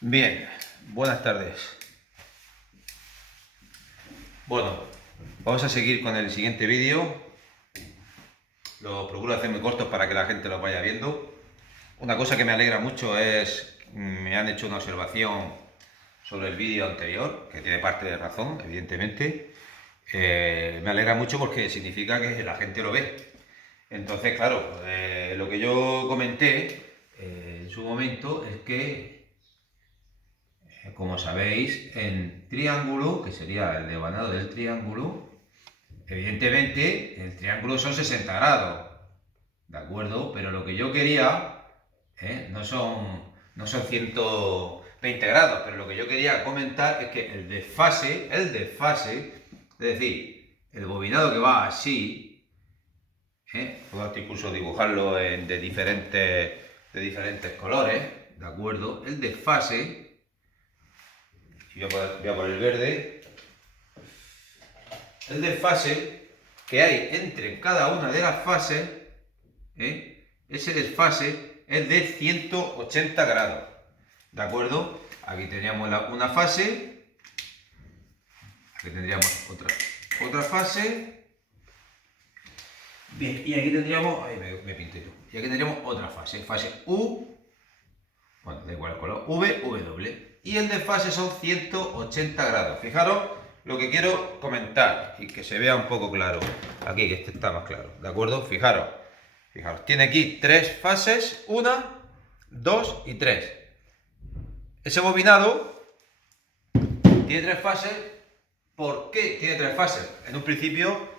Bien, buenas tardes. Bueno, vamos a seguir con el siguiente vídeo. Lo procuro hacer muy cortos para que la gente lo vaya viendo. Una cosa que me alegra mucho es, me han hecho una observación sobre el vídeo anterior, que tiene parte de razón, evidentemente. Me alegra mucho porque significa que la gente lo ve. Entonces, claro, lo que yo comenté en su momento es que como sabéis, en triángulo, que sería el devanado del triángulo, evidentemente el triángulo son 60 grados, ¿de acuerdo? Pero lo que yo quería no son 120 grados, pero lo que yo quería comentar es que el desfase, es decir, el bobinado que va así, puedo incluso dibujarlo de diferentes colores, ¿de acuerdo? El desfase, voy a poner el verde, el desfase que hay entre cada una de las fases, ese desfase es de 180 grados, ¿de acuerdo? Aquí teníamos una fase, aquí tendríamos otra fase, bien, y aquí tendríamos, ahí me pinté yo, y aquí tendríamos otra fase U, bueno, da igual el color, V, W. Y el desfase son 180 grados. Fijaros lo que quiero comentar y que se vea un poco claro. Aquí, que este está más claro. ¿De acuerdo? Fijaros. Tiene aquí tres fases. 1, 2 y 3. Ese bobinado tiene tres fases. ¿Por qué tiene tres fases? En un principio,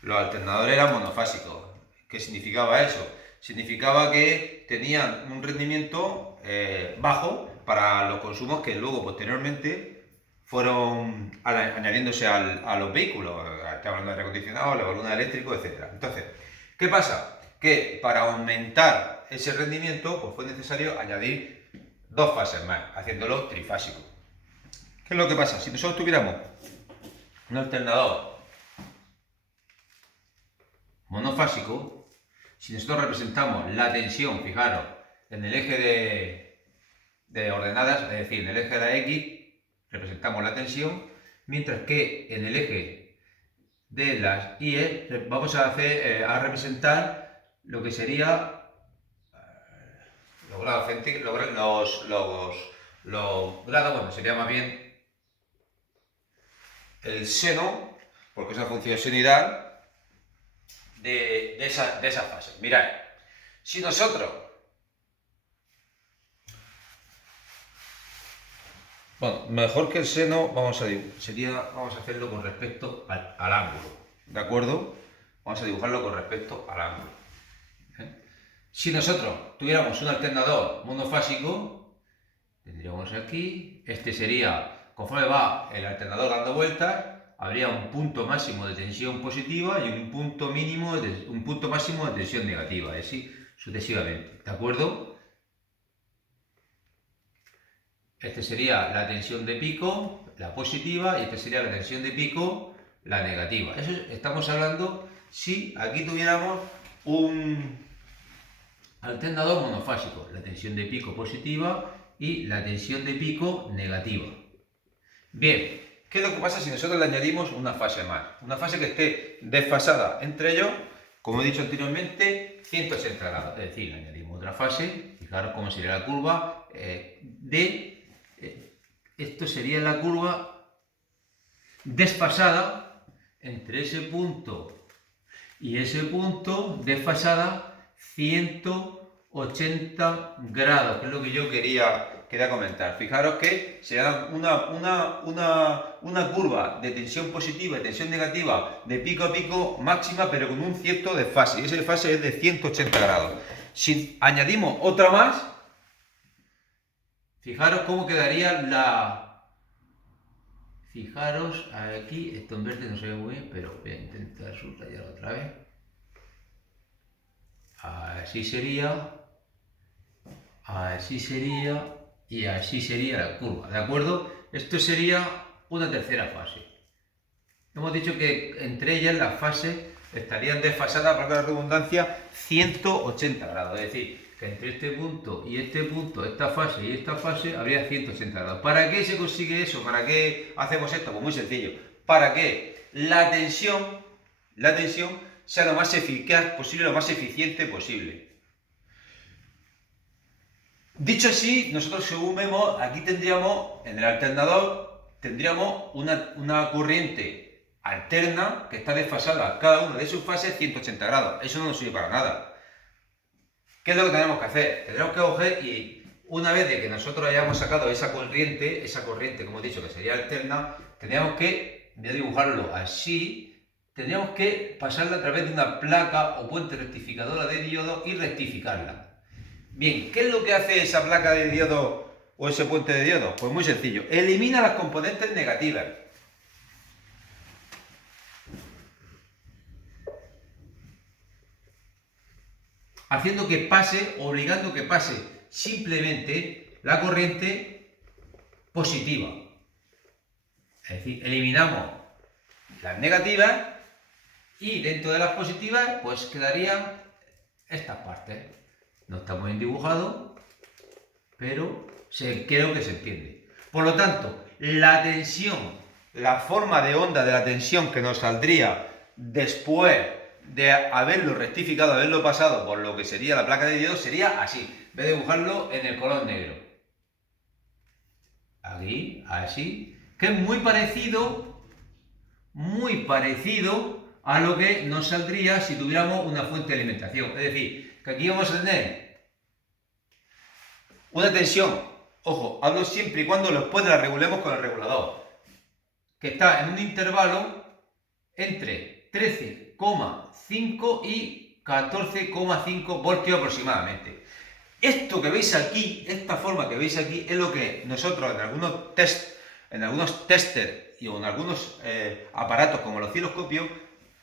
los alternadores eran monofásicos. ¿Qué significaba eso? Significaba que tenían un rendimiento bajo para los consumos que luego posteriormente fueron añadiéndose a los vehículos. Estoy hablando de aire acondicionado, la columna eléctrico, etc. Entonces, ¿qué pasa? Que para aumentar ese rendimiento pues fue necesario añadir dos fases más, haciéndolo trifásico. ¿Qué es lo que pasa? Si nosotros tuviéramos un alternador monofásico, si nosotros representamos la tensión, fijaros, en el eje de ordenadas, es decir, en el eje de la X, representamos la tensión, mientras que en el eje de las Y vamos a representar lo que sería los grados centígrados, los grados, bueno, sería más bien el seno, porque es una función senoidal de esa fase. Mirad, si nosotros, bueno, mejor que el seno, vamos a hacerlo con respecto al ángulo, ¿de acuerdo? Vamos a dibujarlo con respecto al ángulo. Si nosotros tuviéramos un alternador monofásico, tendríamos aquí, este sería, conforme va el alternador dando vueltas, habría un punto máximo de tensión positiva y un punto máximo de tensión negativa, y así sucesivamente, ¿de acuerdo? Este sería la tensión de pico, la positiva, y este sería la tensión de pico, la negativa. Eso estamos hablando si aquí tuviéramos un alternador monofásico, la tensión de pico positiva y la tensión de pico negativa. Bien, ¿qué es lo que pasa si nosotros le añadimos una fase más? Una fase que esté desfasada entre ellos, como he dicho anteriormente, 180 grados. Es decir, le añadimos otra fase, fijaros cómo sería la curva esto sería la curva desfasada entre ese punto y ese punto, desfasada 180 grados, que es lo que yo quería comentar. Fijaros que será una curva de tensión positiva y tensión negativa de pico a pico máxima, pero con un cierto desfase, y ese desfase es de 180 grados. Si añadimos otra más, fijaros cómo quedaría Fijaros aquí, esto en verde no se ve muy bien, pero voy a intentar subrayarlo otra vez. Así sería y así sería la curva, ¿de acuerdo? Esto sería una tercera fase. Hemos dicho que entre ellas las fases estarían desfasadas, para la redundancia, 180 grados. Es decir, que entre este punto, esta fase y esta fase, habría 180 grados. ¿Para qué se consigue eso? ¿Para qué hacemos esto? Pues muy sencillo. Para que la tensión sea lo más eficaz posible, lo más eficiente posible. Dicho así, nosotros sumemos, aquí tendríamos, en el alternador, tendríamos una corriente alterna que está desfasada cada una de sus fases 180 grados. Eso no nos sirve para nada. ¿Qué es lo que tenemos que hacer? Tendremos que coger y una vez de que nosotros hayamos sacado esa corriente, como he dicho, que sería alterna, tendríamos que, voy a dibujarlo así, tendríamos que pasarla a través de una placa o puente rectificadora de diodo y rectificarla. Bien, ¿qué es lo que hace esa placa de diodo o ese puente de diodo? Pues muy sencillo, elimina las componentes negativas. Haciendo que pase, obligando que pase simplemente la corriente positiva. Es decir, eliminamos las negativas y dentro de las positivas pues quedarían estas partes. No está muy bien dibujado, pero creo que se entiende. Por lo tanto, la tensión, la forma de onda de la tensión que nos saldría después de haberlo rectificado, haberlo pasado por lo que sería la placa de diodo, sería así. Voy a dibujarlo en el color negro. Aquí, así. Que es muy parecido a lo que nos saldría si tuviéramos una fuente de alimentación. Es decir, que aquí vamos a tener una tensión, ojo, hablo siempre y cuando después la regulemos con el regulador, que está en un intervalo entre 13,5 y 14,5 voltios aproximadamente. Esto que veis aquí, esta forma que veis aquí, es lo que nosotros en algunos testers y en algunos aparatos como el osciloscopio,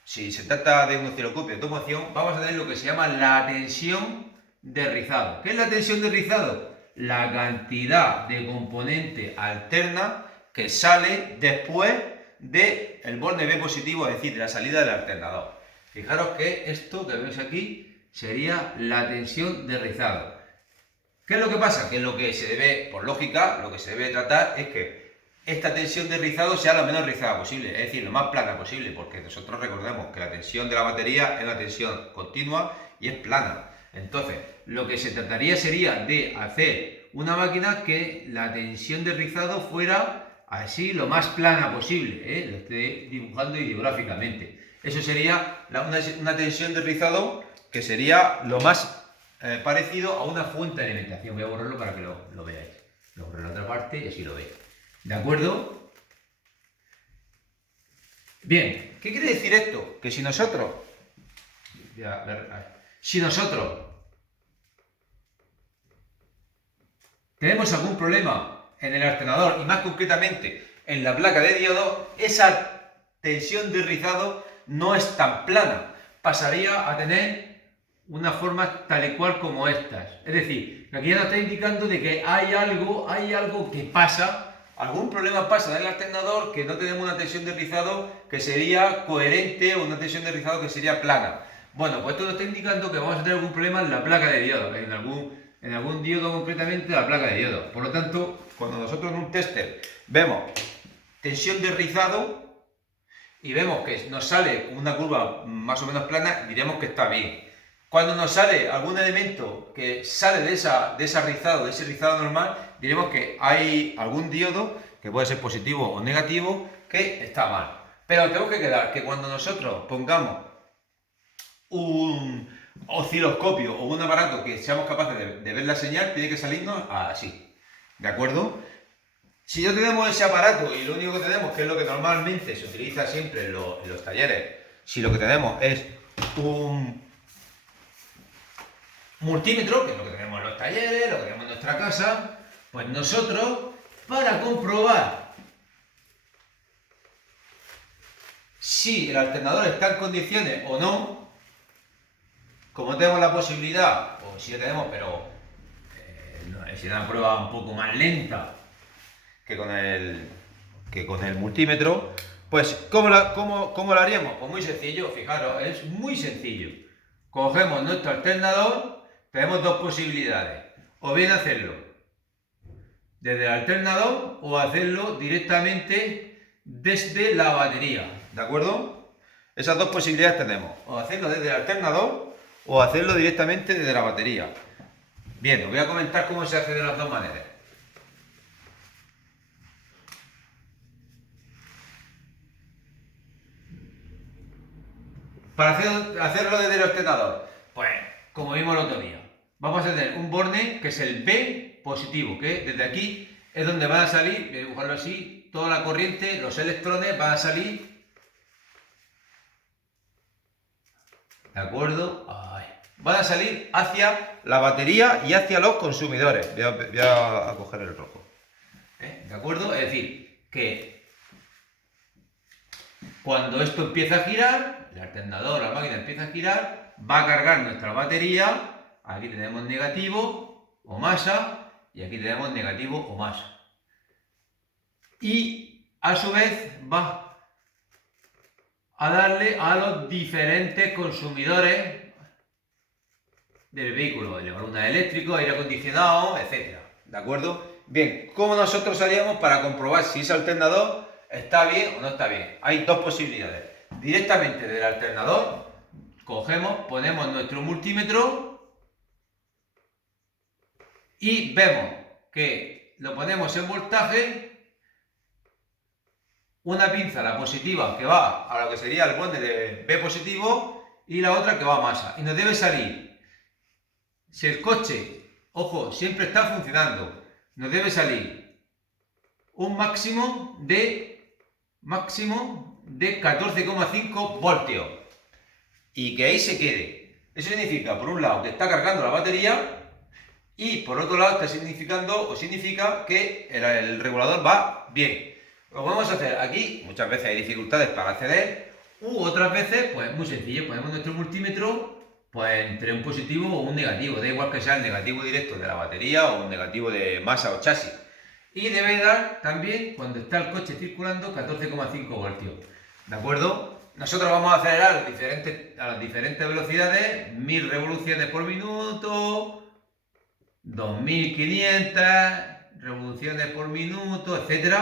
si se trata de un osciloscopio de automoción, vamos a tener lo que se llama la tensión de rizado. ¿Qué es la tensión de rizado? La cantidad de componente alterna que sale después del borde B positivo, es decir, de la salida del alternador. Fijaros que esto que veis aquí sería la tensión de rizado. ¿Qué es lo que pasa? Que lo que se debe, por lógica, lo que se debe tratar es que esta tensión de rizado sea lo menos rizada posible, es decir, lo más plana posible, porque nosotros recordemos que la tensión de la batería es una tensión continua y es plana. Entonces, lo que se trataría sería de hacer una máquina que la tensión de rizado fuera así lo más plana posible, lo estoy dibujando ideográficamente. Eso sería una tensión de rizado que sería lo más parecido a una fuente de alimentación. Voy a borrarlo para que lo veáis. Lo borro en la otra parte y así lo veis. ¿De acuerdo? Bien, ¿qué quiere decir esto? Que si nosotros tenemos algún problema en el alternador y más concretamente en la placa de diodo, esa tensión de rizado no es tan plana, pasaría a tener una forma tal y cual como estas. Es decir, que aquí ya nos está indicando de que hay algo que pasa, algún problema pasa en el alternador, que no tenemos una tensión de rizado que sería coherente o una tensión de rizado que sería plana. Bueno, pues esto nos está indicando que vamos a tener algún problema en la placa de diodo, en algún diodo concretamente la placa de diodo. Por lo tanto, cuando nosotros en un tester vemos tensión de rizado y vemos que nos sale una curva más o menos plana, diremos que está bien. Cuando nos sale algún elemento que sale de ese rizado normal, diremos que hay algún diodo, que puede ser positivo o negativo, que está mal. Pero tenemos que quedar que cuando nosotros pongamos un osciloscopio o un aparato que seamos capaces de ver la señal, tiene que salirnos así. ¿De acuerdo? Si no tenemos ese aparato y lo único que tenemos, que es lo que normalmente se utiliza siempre en los talleres, si lo que tenemos es un multímetro, que es lo que tenemos en los talleres, lo que tenemos en nuestra casa, pues nosotros, para comprobar si el alternador está en condiciones o no, como tenemos la posibilidad, o si la tenemos, pero es una prueba un poco más lenta que con el multímetro, Pues, ¿cómo lo haríamos? Pues muy sencillo, fijaros, es muy sencillo. Cogemos nuestro alternador, tenemos dos posibilidades. O bien hacerlo desde el alternador o hacerlo directamente desde la batería. ¿De acuerdo? Esas dos posibilidades tenemos. O hacerlo desde el alternador o hacerlo directamente desde la batería. Bien, os voy a comentar cómo se hace de las dos maneras. Para hacerlo desde el alternador, pues como vimos el otro día, vamos a tener un borne que es el B positivo, que desde aquí es donde van a salir, voy a dibujarlo así, toda la corriente, los electrones van a salir, ¿de acuerdo? Ahí. Van a salir hacia la batería y hacia los consumidores. Voy a coger el rojo. ¿De acuerdo? Es decir, que cuando esto empieza a girar, el alternador, la máquina empieza a girar, va a cargar nuestra batería. Aquí tenemos negativo o masa y aquí tenemos negativo o masa. Y a su vez va a darle a los diferentes consumidores del vehículo, el columna eléctrico, aire acondicionado, etc. ¿De acuerdo? Bien, ¿cómo nosotros haríamos para comprobar si ese alternador está bien o no está bien? Hay dos posibilidades. Directamente del alternador, cogemos, ponemos nuestro multímetro y vemos que lo ponemos en voltaje, una pinza, la positiva, que va a lo que sería el borne de B positivo y la otra que va a masa. Y nos debe salir, si el coche, ojo, siempre está funcionando, nos debe salir un máximo de 14,5 voltios y que ahí se quede. Eso significa, por un lado, que está cargando la batería y por otro lado significa que el regulador va bien. Lo podemos hacer aquí, muchas veces hay dificultades para acceder, u otras veces, pues muy sencillo, ponemos nuestro multímetro pues entre un positivo o un negativo, da igual que sea el negativo directo de la batería o un negativo de masa o chasis. Y debe dar también, cuando está el coche circulando, 14,5 voltios. ¿De acuerdo? Nosotros vamos a acelerar a las diferentes velocidades, 1000 revoluciones por minuto, 2500 revoluciones por minuto, etc.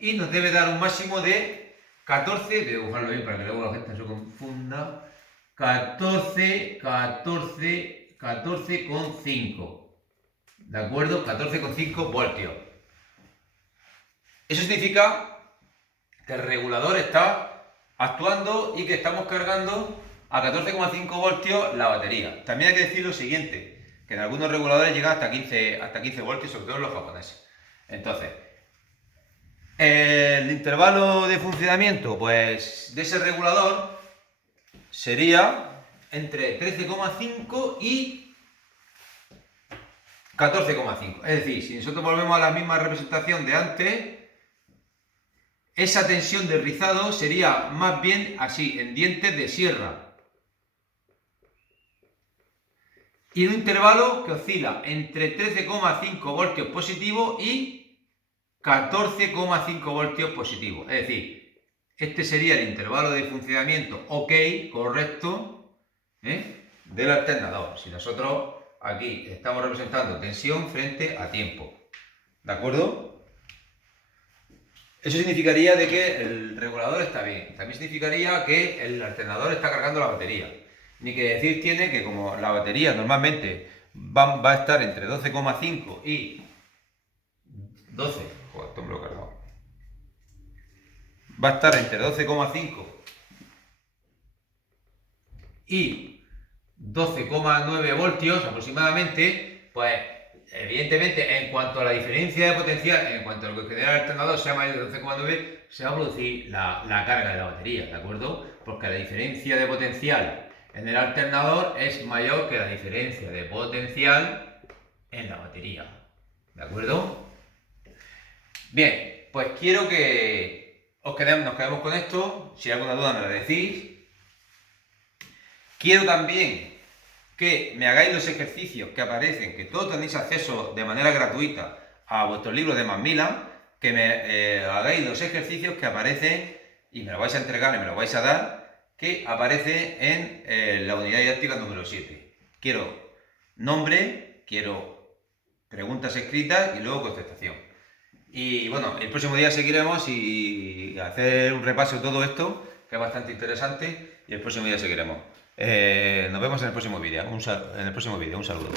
Y nos debe dar un máximo de 14, voy a dibujarlo bien para que luego la gente no se confunda, 14,5. ¿De acuerdo? 14,5 voltios. Eso significa que el regulador está actuando y que estamos cargando a 14,5 voltios la batería. También hay que decir lo siguiente, que en algunos reguladores llegan hasta 15 voltios, sobre todo en los japoneses. Entonces, el intervalo de funcionamiento pues, de ese regulador sería entre 13,5 y 14,5. Es decir, si nosotros volvemos a la misma representación de antes, esa tensión de rizado sería más bien así, en dientes de sierra. Y un intervalo que oscila entre 13,5 voltios positivo y 14,5 voltios positivo. Es decir, este sería el intervalo de funcionamiento ok, correcto, del alternador. Si nosotros aquí estamos representando tensión frente a tiempo. ¿De acuerdo? Eso significaría de que el regulador está bien. También significaría que el alternador está cargando la batería. Ni que decir tiene que como la batería normalmente va a estar entre 12,5 y 12. Joder, esto me lo he cargado. Va a estar entre 12,5 y 12,9 voltios aproximadamente, pues evidentemente en cuanto a la diferencia de potencial, en cuanto a lo que genera el alternador sea mayor de 12,9, se va a producir la carga de la batería, ¿de acuerdo? Porque la diferencia de potencial en el alternador es mayor que la diferencia de potencial en la batería, ¿de acuerdo? Bien, pues quiero que nos quedemos con esto. Si hay alguna duda me la decís. Quiero también que me hagáis los ejercicios que aparecen, que todos tenéis acceso de manera gratuita a vuestros libros de Macmillan, que me hagáis los ejercicios que aparecen y me lo vais a entregar y me lo vais a dar, que aparece en la unidad didáctica número 7. Quiero nombre, quiero preguntas escritas y luego contestación. Y bueno, el próximo día seguiremos y hacer un repaso de todo esto, que es bastante interesante, y el próximo día seguiremos. Nos vemos en el próximo vídeo. Un saludo.